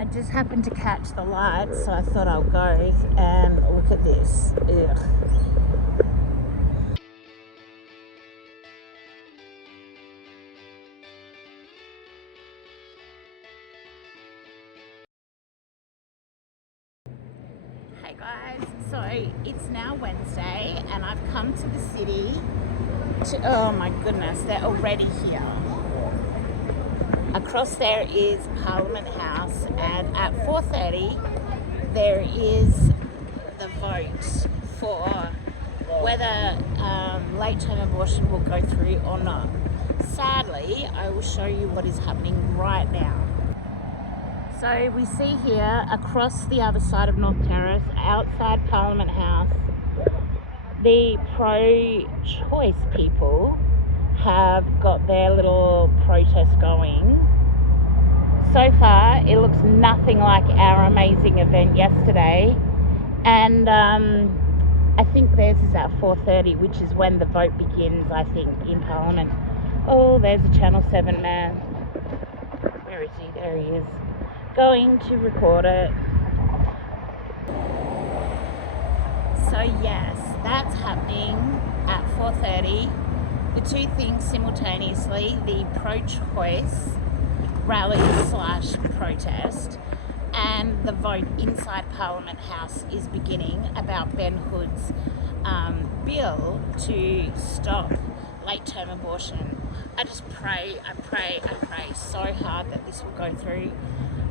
I just happened to catch the lights, so I thought I'll go and look at this. Ugh. Hey guys, so it's now Wednesday and I've come to the city to, oh my goodness, they're already here. Across there is Parliament House, and at 4:30 there is the vote for whether late-term abortion will go through or not. Sadly, I will show you what is happening right now. So we see here across the other side of North Terrace, outside Parliament House, the pro-choice people have got their little protest going. So far, it looks nothing like our amazing event yesterday. And I think theirs is at 4:30, which is when the vote begins, I think, in Parliament. Oh, there's a Channel 7 man. Where is he? There he is. Going to record it. So yes, that's happening at 4:30. The two things simultaneously, the pro-choice rally / protest and the vote inside Parliament House is beginning about Ben Hood's bill to stop late-term abortion. I just pray so hard that this will go through.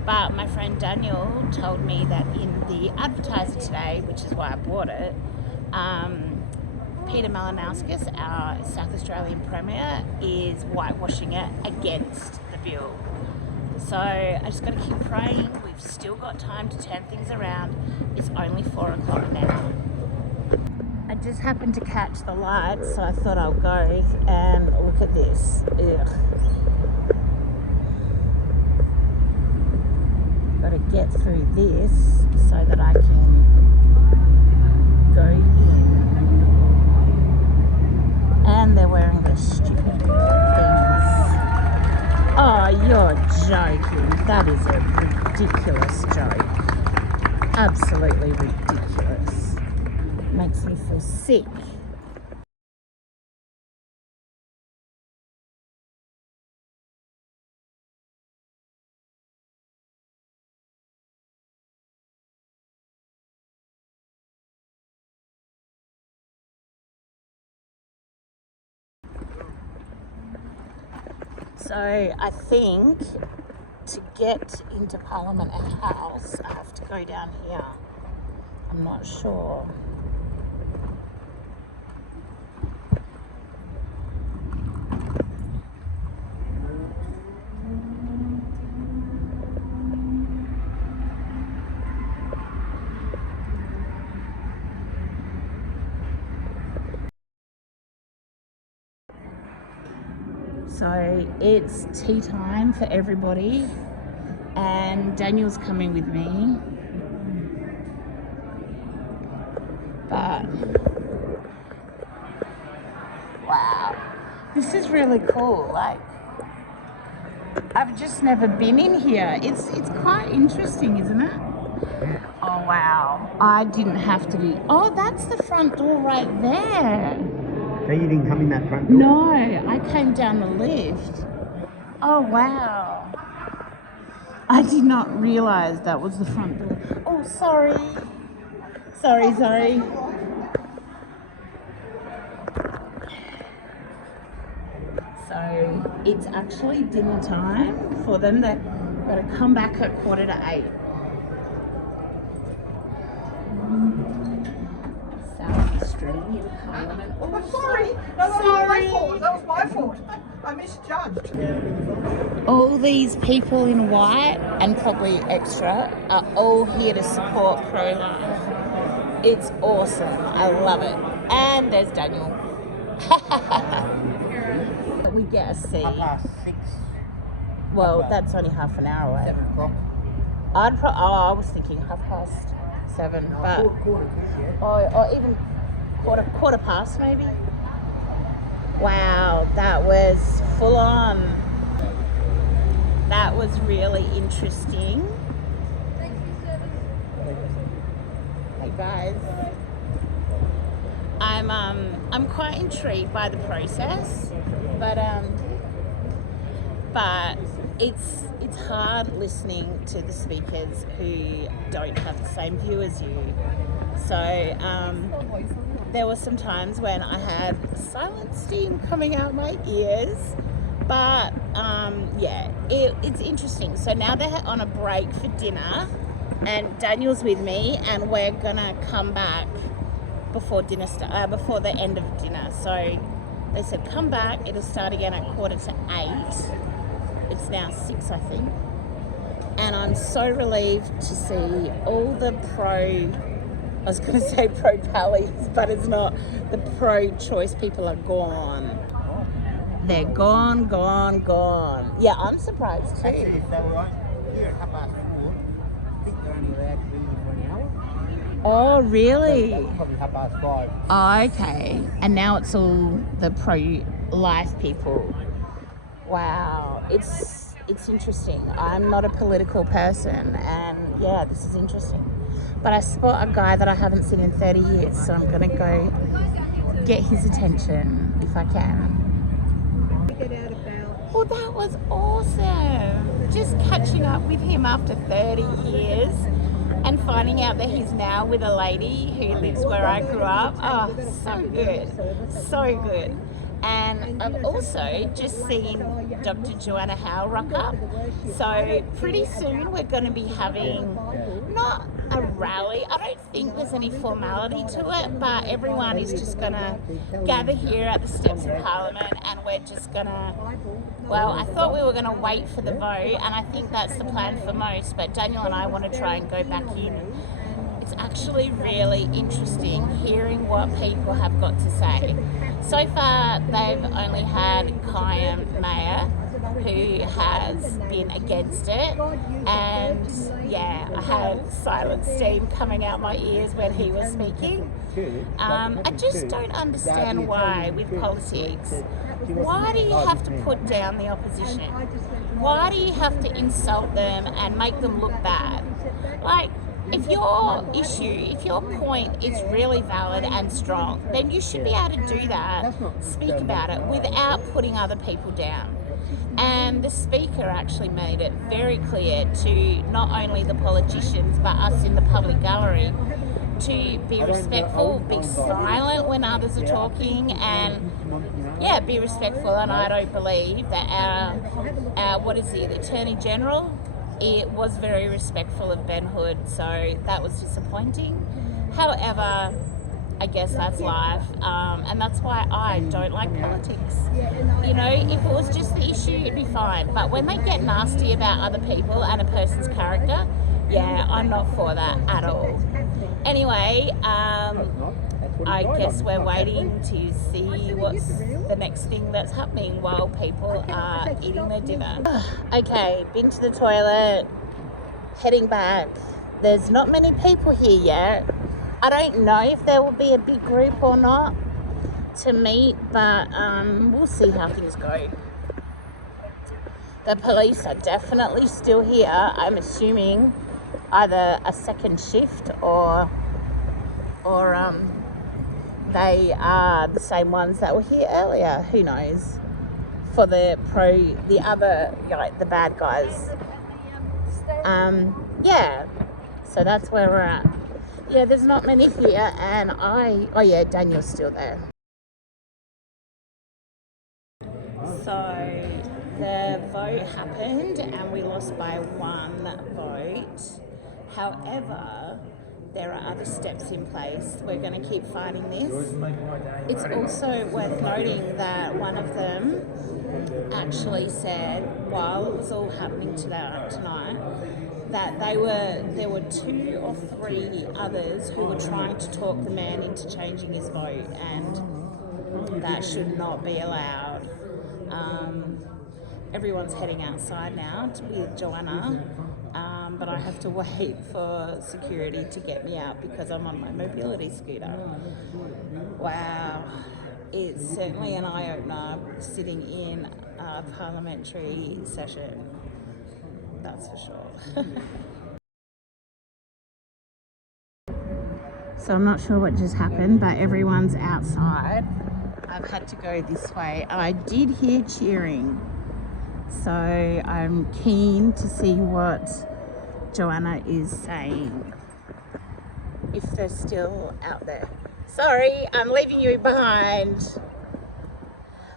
But my friend Daniel told me that in the Advertiser today, which is why I bought it, Peter Malinowskis, our South Australian Premier, is whitewashing it against the bill. So I just got to keep praying. We've still got time to turn things around. It's only 4 o'clock now. I just happened to catch the lights, so I thought I'll go and look at this. Ugh. Got to get through this so that I can go in. And they're wearing their stupid things. Oh, you're joking. That is a ridiculous joke. Absolutely ridiculous. Makes me feel sick. So I think to get into Parliament House, I have to go down here. I'm not sure. So it's tea time for everybody, and Daniel's coming with me. But wow, this is really cool. Like, I've just never been in here. It's quite interesting, isn't it? Oh wow, I didn't have to do. Oh, that's the front door right there. So you didn't come in that front door? No, I came down the lift. Oh, wow. I did not realise that was the front door. Oh, sorry. Sorry. So it's actually dinner time for them. They've got to come back at 7:45. Oh, sorry. That was my fault. I misjudged. All these people in white and probably extra are all here to support pro-life. It's awesome. I love it. And there's Daniel. We get a seat. 6:30. Well, that's only half an hour away. 7 o'clock. I was thinking 7:30, but or even quarter past maybe. Wow, that was full on. That was really interesting. Hey guys, I'm quite intrigued by the process, but it's hard listening to the speakers who don't have the same view as you. So there were some times when I had silent steam coming out my ears, but yeah, it's interesting. So now they're on a break for dinner, and Daniel's with me, and we're gonna come back before before the end of dinner. So they said come back. It'll start again at 7:45. It's now 6, I think, and I'm so relieved to see all the I was going to say pro-pallies, but it's not. The pro-choice people are gone. They're gone. Yeah, I'm surprised too. Actually, if they were here at 4:30, I think they're only allowed to be here for an hour. Oh, really? So probably 5:30. Oh, okay. And now it's all the pro-life people. Wow, it's interesting. I'm not a political person, and yeah, this is interesting. But I spot a guy that I haven't seen in 30 years, so I'm gonna go get his attention if I can. Well, that was awesome. Just catching up with him after 30 years and finding out that he's now with a lady who lives where I grew up. Oh, so good. So good. And I've also just seen Dr. Joanna Howe rock up. So pretty soon we're going to be having not a rally. I don't think there's any formality to it, but everyone is just going to gather here at the steps of Parliament, and we're just going to, well, I thought we were going to wait for the vote, and I think that's the plan for most, but Daniel and I want to try and go back in. It's actually really interesting hearing what people have got to say. So far, they've only had Kyan Mayer, who has been against it, and yeah, I had silent steam coming out my ears when he was speaking. I just don't understand why, with politics, why do you have to put down the opposition? Why do you have to insult them and make them look bad? Like, if your point is really valid and strong, then you should be able to do that, speak about it without putting other people down. And the speaker actually made it very clear to not only the politicians but us in the public gallery to be respectful, be silent when others are talking, and yeah, be respectful. And I don't believe that our the Attorney General, it was very respectful of Ben Hood, so that was disappointing. However, I guess that's life, and that's why I don't like politics. You know, if it was just the issue, it'd be fine. But when they get nasty about other people and a person's character, yeah, I'm not for that at all. Anyway, I guess we're waiting to see what's the next thing that's happening while people are eating their dinner. Okay, been to the toilet, heading back. There's not many people here yet. I don't know if there will be a big group or not to meet, but we'll see how things go. The police are definitely still here. I'm assuming either a second shift or they are the same ones that were here earlier. Who knows? For the other, like the bad guys. Yeah. So that's where we're at. Yeah, there's not many here, and oh yeah, Daniel's still there. So the vote happened and we lost by 1 vote. However, there are other steps in place. We're going to keep fighting this. It's also worth noting that one of them actually said, while it was all happening tonight, that there were 2 or 3 others who were trying to talk the man into changing his vote, and that should not be allowed. Everyone's heading outside now with Joanna, but I have to wait for security to get me out because I'm on my mobility scooter. Wow, it's certainly an eye-opener sitting in a parliamentary session, that's for sure. So I'm not sure what just happened, but everyone's outside. I've had to go this way. I did hear cheering, so I'm keen to see what Joanna is saying, if they're still out there. Sorry, I'm leaving you behind.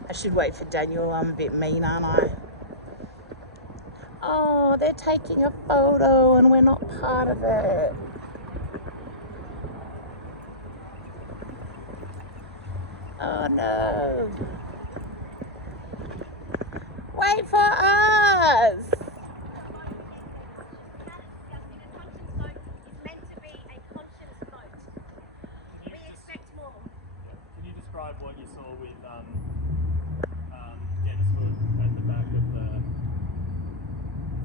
I should wait for Daniel. I'm a bit mean, aren't I? Oh, they're taking a photo and we're not part of it. Oh no. Wait for us. Can you describe what you saw with Dennis Hood at the back of the...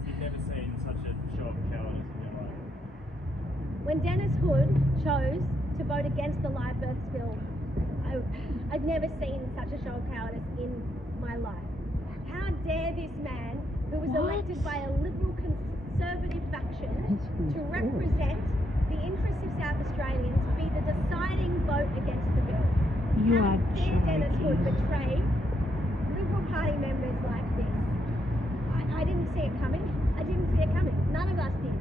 You've never seen such a show of cowardice in your life. When Dennis Hood chose to vote against the live births bill, I'd never seen such a show of cowardice in my life. How dare this man, who was elected by a liberal conservative faction to represent the interests of South Australians, be the deciding vote against the bill? How dare Dennis Hood betray Liberal Party members like this? I didn't see it coming. I didn't see it coming. None of us did.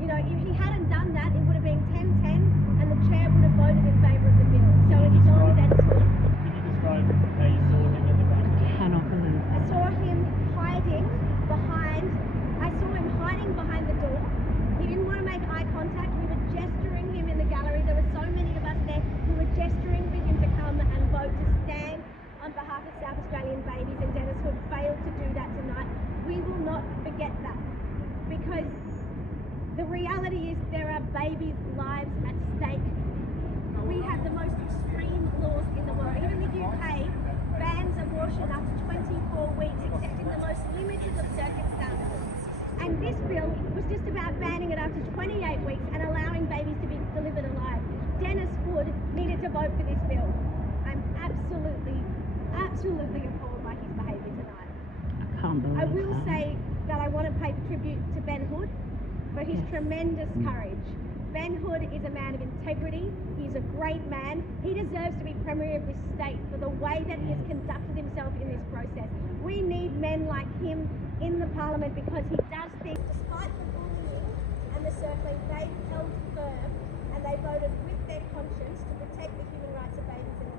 You know, if he hadn't done that, it would have been 10-10 and the chair would have voted in favour of the bill. So it's on Dennis Hood. Can you describe how you saw him at the back? I saw him hiding behind the door. He didn't want to make eye contact. We were gesturing him in the gallery. There were so many of us there who were gesturing with him to come and vote, to stand on behalf of South Australian babies, and Dennis Hood failed to do that tonight. We will not forget that, because the reality is there are babies' lives at stake. We have the most extreme laws in the world. Even the UK bans abortion up to 24 weeks, except in the most limited of circumstances. And this bill was just about banning it up to 28 weeks and allowing babies to be delivered alive. Dennis Hood needed to vote for this bill. I'm absolutely appalled by his behaviour tonight. I can't believe I will that. say that I want to pay tribute to Ben Hood for his tremendous courage. Ben Hood is a man of integrity. He's a great man. He deserves to be Premier of this state for the way that he has conducted himself in this process. We need men like him in the Parliament, because he does things. Despite the bullying and the circling, they held firm and they voted with their conscience to protect the human rights of babies in the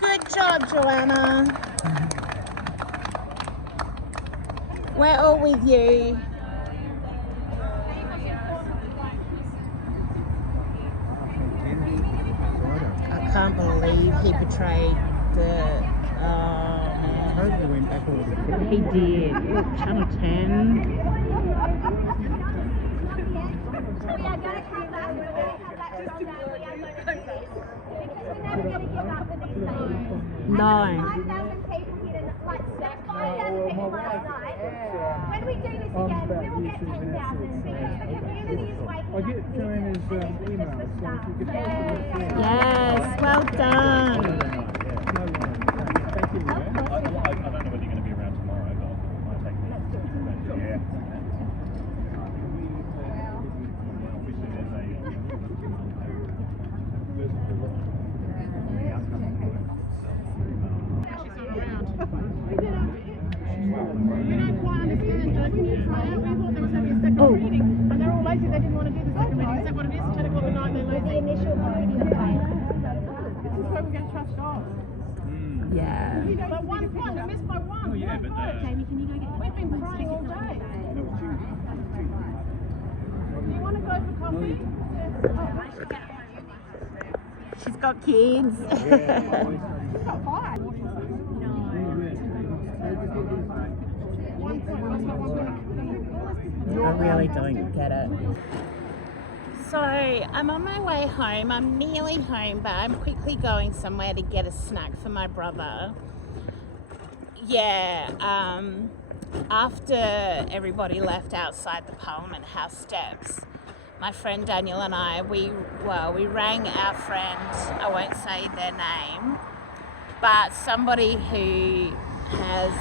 Good job, Joanna. We're all with you. I can't believe he betrayed the... Oh, man. Totally went back all the way. He did. Look, Channel 10. We are going to come back. We're going to come back to Melbourne. We are going to do this. Because we're never going to give up with these babies. No. 5,000 people here tonight. Like, there's 5,000 people last night. When we do this again, we will get 10,000. Because the community is waking up. I get Joanna's email, so if you could Yes, well done. Thank you, I don't know whether you're going to be around tomorrow, but I might take me. Yeah. Oh. And they're all lazy, they didn't want to do the second reading. Is that what it is? 10 o'clock at night, they're lazy. The initial community debate. This is where we're going to trust God. Yeah. But 1 point, we missed by one. Oh, yeah, but Jamie, can you go get We've been crying all day. Do you want to go for coffee? She's got kids. She's got 5. I really don't get it. So I'm on my way home. I'm nearly home, but I'm quickly going somewhere to get a snack for my brother. Yeah, after everybody left outside the Parliament House steps, my friend Daniel and I, we rang our friend, I won't say their name, but somebody who has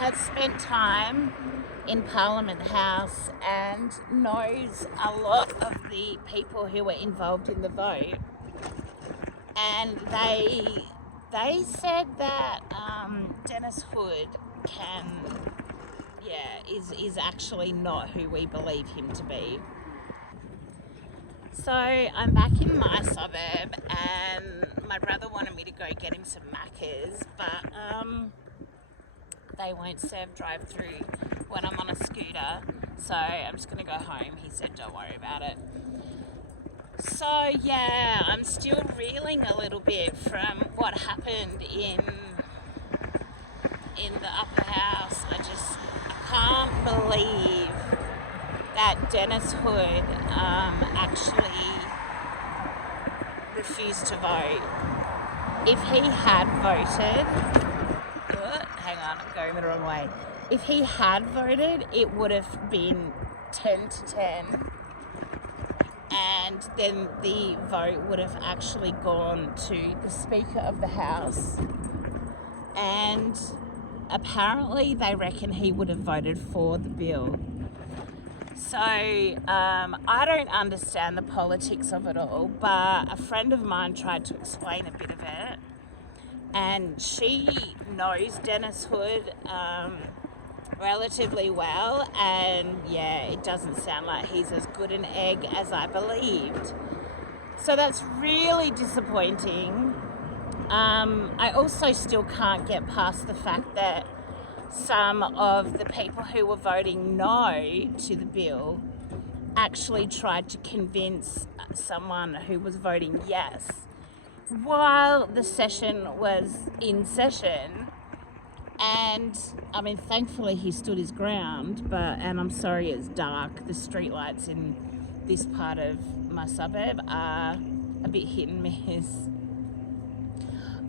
has spent time in Parliament House and knows a lot of the people who were involved in the vote, and they said that Dennis Hood is actually not who we believe him to be. So I'm back in my suburb, and my brother wanted me to go get him some Maccas, but they won't serve drive-through when I'm on a scooter, so I'm just going to go home. He said don't worry about it. So yeah, I'm still reeling a little bit from what happened in the upper house. I can't believe that Dennis Hood actually refused to vote. If he had voted, hang on, I'm going the wrong way. If he had voted, it would have been 10 to 10. And then the vote would have actually gone to the Speaker of the House. And apparently they reckon he would have voted for the bill. So I don't understand the politics of it all, but a friend of mine tried to explain a bit of it, and she knows Dennis Hood relatively well, and yeah, it doesn't sound like he's as good an egg as I believed. So that's really disappointing. I also still can't get past the fact that some of the people who were voting no to the bill actually tried to convince someone who was voting yes while the session was in session. And I mean, thankfully he stood his ground, and I'm sorry it's dark. The streetlights in this part of my suburb are a bit hit and miss.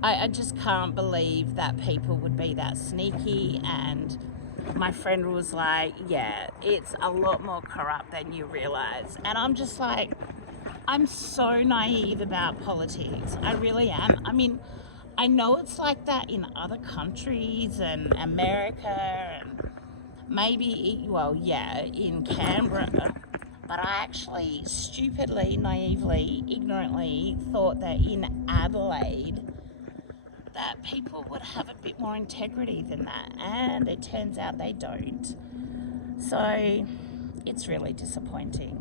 I just can't believe that people would be that sneaky, and my friend was like, yeah, it's a lot more corrupt than you realise. And I'm just like, I'm so naive about politics. I really am. I mean, I know it's like that in other countries and America and maybe, in Canberra, but I actually stupidly, naively, ignorantly thought that in Adelaide that people would have a bit more integrity than that, and it turns out they don't. So it's really disappointing.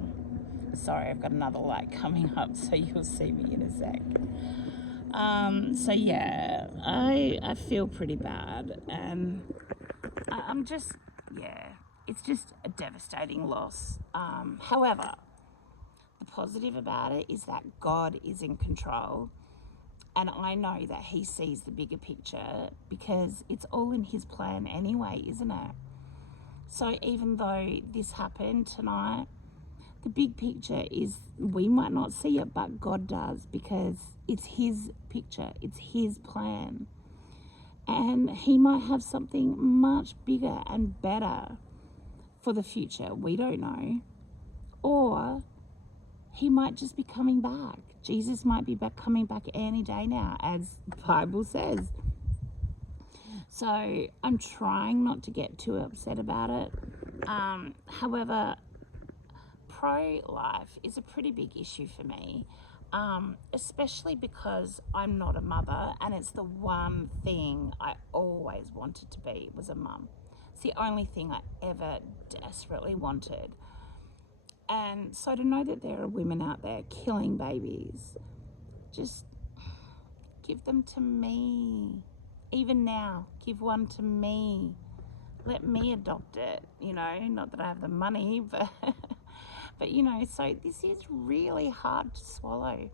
Sorry, I've got another light coming up, so you'll see me in a sec. So yeah, I feel pretty bad, and I'm just, it's just a devastating loss. However, the positive about it is that God is in control. And I know that he sees the bigger picture, because it's all in his plan anyway, isn't it? So even though this happened tonight, the big picture is we might not see it, but God does, because it's his picture, it's his plan. And he might have something much bigger and better for the future. We don't know. Or he might just be coming back. Jesus might be coming back any day now, as the Bible says. So I'm trying not to get too upset about it. However, pro-life is a pretty big issue for me, especially because I'm not a mother, and it's the one thing I always wanted to be, was a mum. It's the only thing I ever desperately wanted. And so to know that there are women out there killing babies, just give them to me. Even now, give one to me. Let me adopt it, not that I have the money, but so this is really hard to swallow,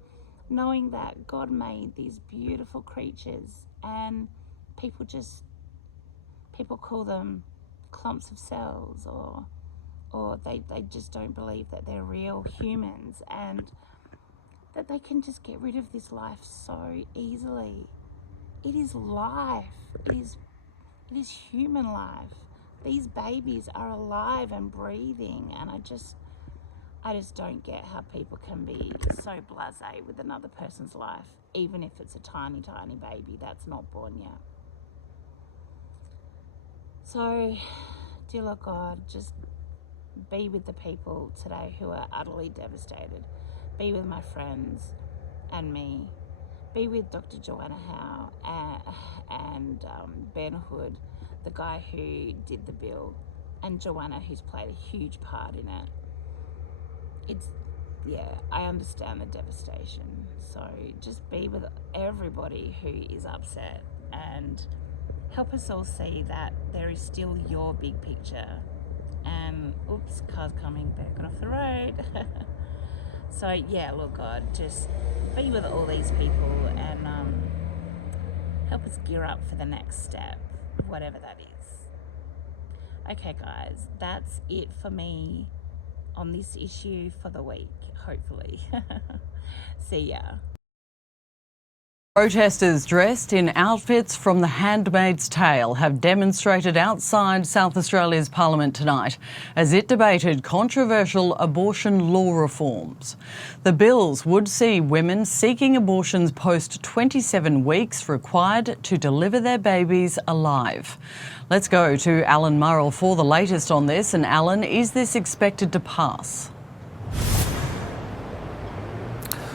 knowing that God made these beautiful creatures, and people call them clumps of cells, or they just don't believe that they're real humans, and that they can just get rid of this life so easily. It is life. It is human life. These babies are alive and breathing, and I just don't get how people can be so blasé with another person's life, even if it's a tiny, tiny baby that's not born yet. So, dear Lord God, just be with the people today who are utterly devastated. Be with my friends and me. Be with Dr. Joanna Howe and Ben Hood, the guy who did the bill, and Joanna, who's played a huge part in it. I understand the devastation. So just be with everybody who is upset and help us all see that there is still your big picture. And oops, car's coming back off the road. So yeah, Lord God, just be with all these people and help us gear up for the next step, whatever that is. Okay guys, that's it for me on this issue for the week, hopefully. See ya. Protesters dressed in outfits from The Handmaid's Tale have demonstrated outside South Australia's Parliament tonight as it debated controversial abortion law reforms. The bills would see women seeking abortions post 27 weeks required to deliver their babies alive. Let's go to Alan Murrell for the latest on this. And Alan, is this expected to pass?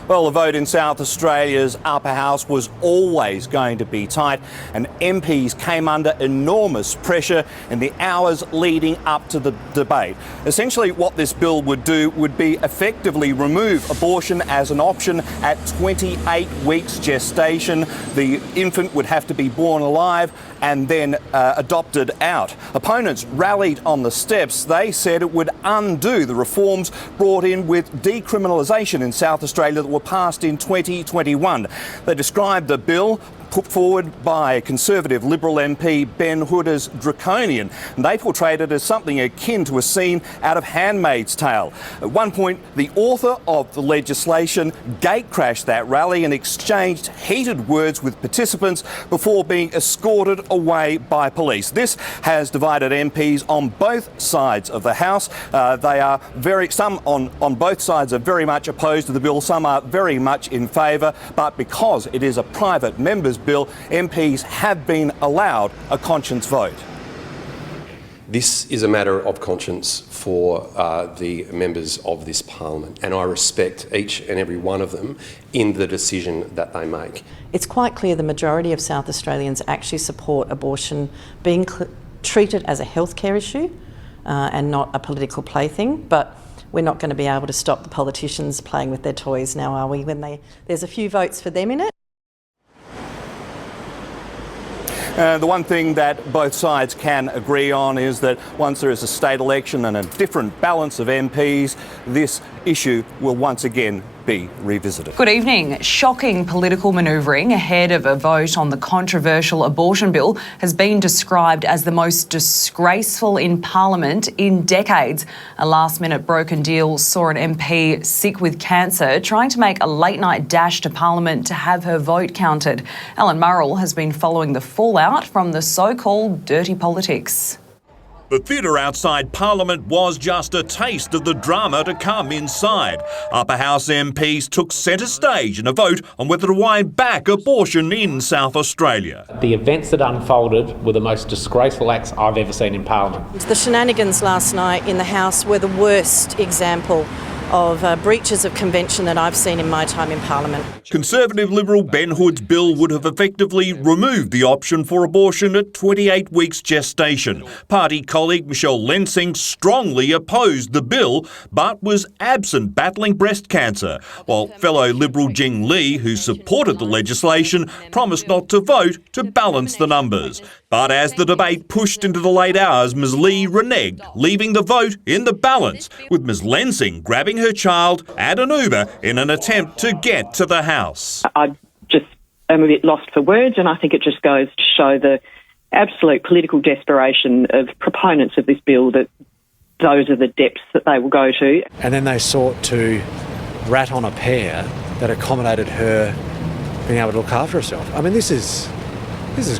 Well, the vote in South Australia's upper house was always going to be tight, and MPs came under enormous pressure in the hours leading up to the debate. Essentially, what this bill would do would be effectively remove abortion as an option at 28 weeks gestation. The infant would have to be born alive and then adopted out. Opponents rallied on the steps. They said it would undo the reforms brought in with decriminalisation in South Australia that were passed in 2021. They described the bill put forward by Conservative Liberal MP Ben Hood as draconian, and they portrayed it as something akin to a scene out of Handmaid's Tale. At one point, the author of the legislation gatecrashed that rally and exchanged heated words with participants before being escorted away by police. This has divided MPs on both sides of the House. Some on both sides are very much opposed to the bill, some are very much in favour, but because it is a private member's bill, MPs have been allowed a conscience vote. This is a matter of conscience for the members of this parliament, and I respect each and every one of them in the decision that they make. It's quite clear the majority of South Australians actually support abortion being treated as a healthcare issue and not a political plaything, but we're not going to be able to stop the politicians playing with their toys now, are we, when there's a few votes for them in it? The one thing that both sides can agree on is that once there is a state election and a different balance of MPs, this issue will once again be revisited. Good evening. Shocking political manoeuvring ahead of a vote on the controversial abortion bill has been described as the most disgraceful in Parliament in decades. A last-minute broken deal saw an MP sick with cancer trying to make a late-night dash to Parliament to have her vote counted. Alan Murrell has been following the fallout from the so-called dirty politics. The theatre outside Parliament was just a taste of the drama to come inside. Upper House MPs took centre stage in a vote on whether to wind back abortion in South Australia. The events that unfolded were the most disgraceful acts I've ever seen in Parliament. The shenanigans last night in the House were the worst example of breaches of convention that I've seen in my time in Parliament. Conservative Liberal Ben Hood's bill would have effectively removed the option for abortion at 28 weeks gestation. Party colleague Michelle Lensing strongly opposed the bill but was absent battling breast cancer, while fellow Liberal Jing Lee, who supported the legislation, promised not to vote to balance the numbers. But as the debate pushed into the late hours, Ms Lee reneged, leaving the vote in the balance, with Ms Lensing grabbing her child and an Uber in an attempt to get to the House. I just am a bit lost for words, and I think it just goes to show the absolute political desperation of proponents of this bill, that those are the depths that they will go to. And then they sought to rat on a pair that accommodated her being able to look after herself. I mean, this is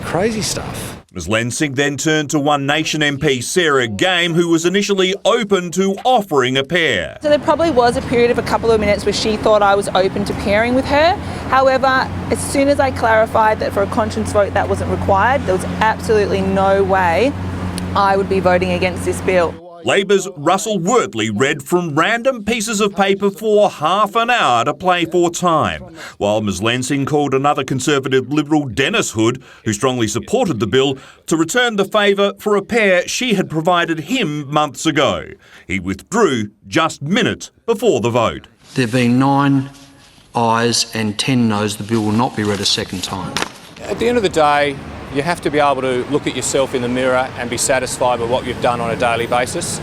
crazy stuff. Ms Lensing then turned to One Nation MP Sarah Game, who was initially open to offering a pair. So there probably was a period of a couple of minutes where she thought I was open to pairing with her. However, as soon as I clarified that for a conscience vote that wasn't required, there was absolutely no way I would be voting against this bill. Labor's Russell Wortley read from random pieces of paper for half an hour to play for time, while Ms Lansing called another Conservative Liberal, Dennis Hood, who strongly supported the bill, to return the favour for a pair she had provided him months ago. He withdrew just minutes before the vote. There have been 9 ayes and 10 noes. The bill will not be read a second time. At the end of the day, you have to be able to look at yourself in the mirror and be satisfied with what you've done on a daily basis.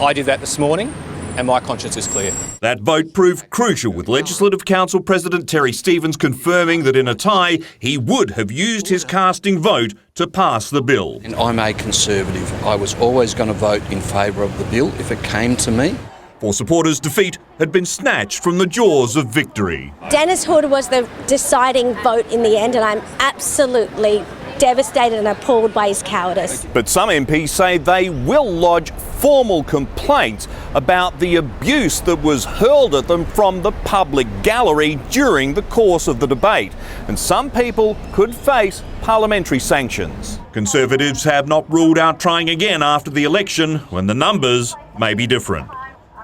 I did that this morning and my conscience is clear. That vote proved crucial, with Legislative Council President Terry Stevens confirming that in a tie he would have used his casting vote to pass the bill. And I'm a Conservative. I was always going to vote in favour of the bill if it came to me. For supporters, defeat had been snatched from the jaws of victory. Dennis Hood was the deciding vote in the end, and I'm absolutely devastated and appalled by his cowardice. But some MPs say they will lodge formal complaints about the abuse that was hurled at them from the public gallery during the course of the debate. And some people could face parliamentary sanctions. Conservatives have not ruled out trying again after the election, when the numbers may be different.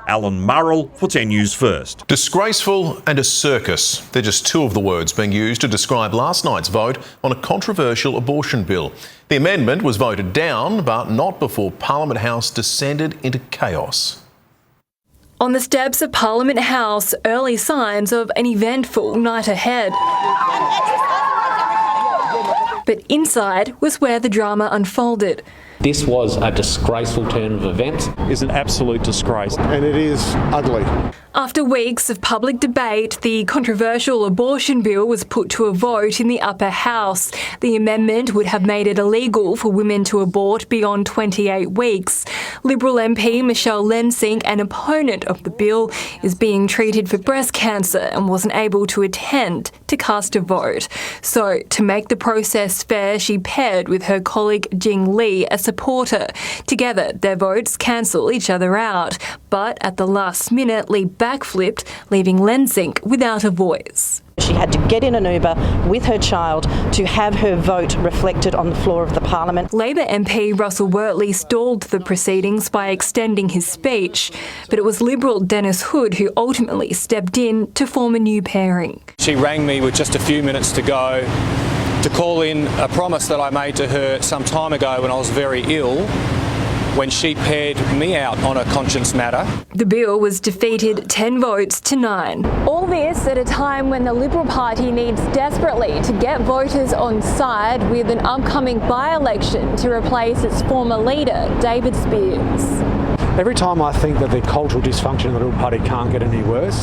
Alan Murrell for 10 News First. Disgraceful and a circus. They're just two of the words being used to describe last night's vote on a controversial abortion bill. The amendment was voted down, but not before Parliament House descended into chaos. On the steps of Parliament House, early signs of an eventful night ahead. But inside was where the drama unfolded. This was a disgraceful turn of events. It's an absolute disgrace. And it is ugly. After weeks of public debate, the controversial abortion bill was put to a vote in the upper house. The amendment would have made it illegal for women to abort beyond 28 weeks. Liberal MP Michelle Lensing, an opponent of the bill, is being treated for breast cancer and wasn't able to attend to cast a vote. So, to make the process fair, she paired with her colleague Jing Lee, a supporter. Together, their votes cancel each other out. But at the last minute, Lee backflipped, leaving Lensing without a voice. She had to get in an Uber with her child to have her vote reflected on the floor of the Parliament. Labor MP Russell Wortley stalled the proceedings by extending his speech, but it was Liberal Dennis Hood who ultimately stepped in to form a new pairing. She rang me with just a few minutes to go to call in a promise that I made to her some time ago when I was very ill, when she paired me out on a conscience matter. The bill was defeated 10 votes to 9. All this at a time when the Liberal Party needs desperately to get voters on side with an upcoming by-election to replace its former leader, David Spears. Every time I think that the cultural dysfunction of the Liberal Party can't get any worse,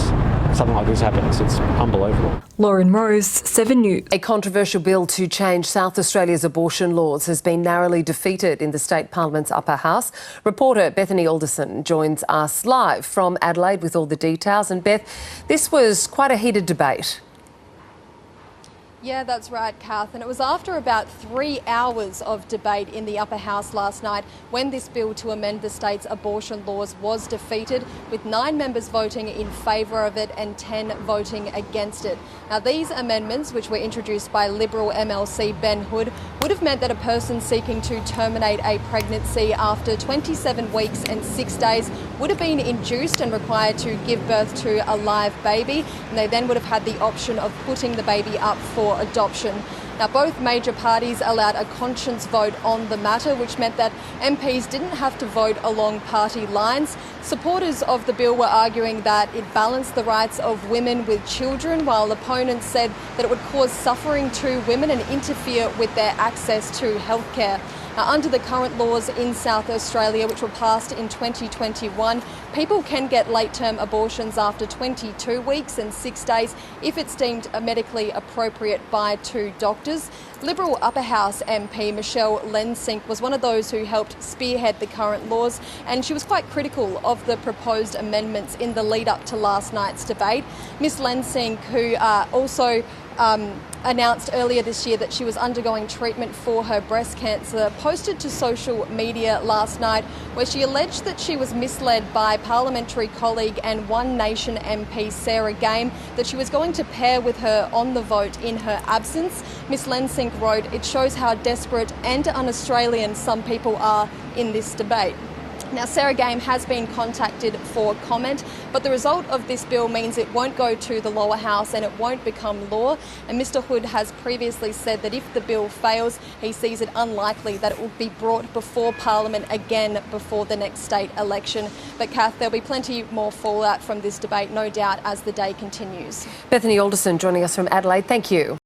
something like this happens. It's unbelievable. Lauren Rose, 7 News. A controversial bill to change South Australia's abortion laws has been narrowly defeated in the state parliament's upper house. Reporter Bethany Alderson joins us live from Adelaide with all the details. And Beth, this was quite a heated debate. Yeah, that's right, Kath. And it was after about 3 hours of debate in the upper house last night when this bill to amend the state's abortion laws was defeated, with 9 members voting in favour of it and 10 voting against it. Now, these amendments, which were introduced by Liberal MLC Ben Hood, would have meant that a person seeking to terminate a pregnancy after 27 weeks and 6 days would have been induced and required to give birth to a live baby, and they then would have had the option of putting the baby up for adoption. Now, both major parties allowed a conscience vote on the matter, which meant that MPs didn't have to vote along party lines. Supporters of the bill were arguing that it balanced the rights of women with children, while opponents said that it would cause suffering to women and interfere with their access to healthcare. Now, under the current laws in South Australia, which were passed in 2021, people can get late-term abortions after 22 weeks and 6 days if it's deemed medically appropriate by 2 doctors. Liberal Upper House MP Michelle Lensing was one of those who helped spearhead the current laws, and she was quite critical of the proposed amendments in the lead-up to last night's debate. Miss Lensing, who also announced earlier this year that she was undergoing treatment for her breast cancer, posted to social media last night where she alleged that she was misled by parliamentary colleague and One Nation MP Sarah Game, that she was going to pair with her on the vote in her absence. Miss Lensing Link wrote, "It shows how desperate and un-Australian some people are in this debate." Now, Sarah Game has been contacted for comment, but the result of this bill means it won't go to the lower house and it won't become law. And Mr Hood has previously said that if the bill fails, he sees it unlikely that it will be brought before Parliament again before the next state election. But Kath, there'll be plenty more fallout from this debate, no doubt, as the day continues. Bethany Alderson joining us from Adelaide. Thank you.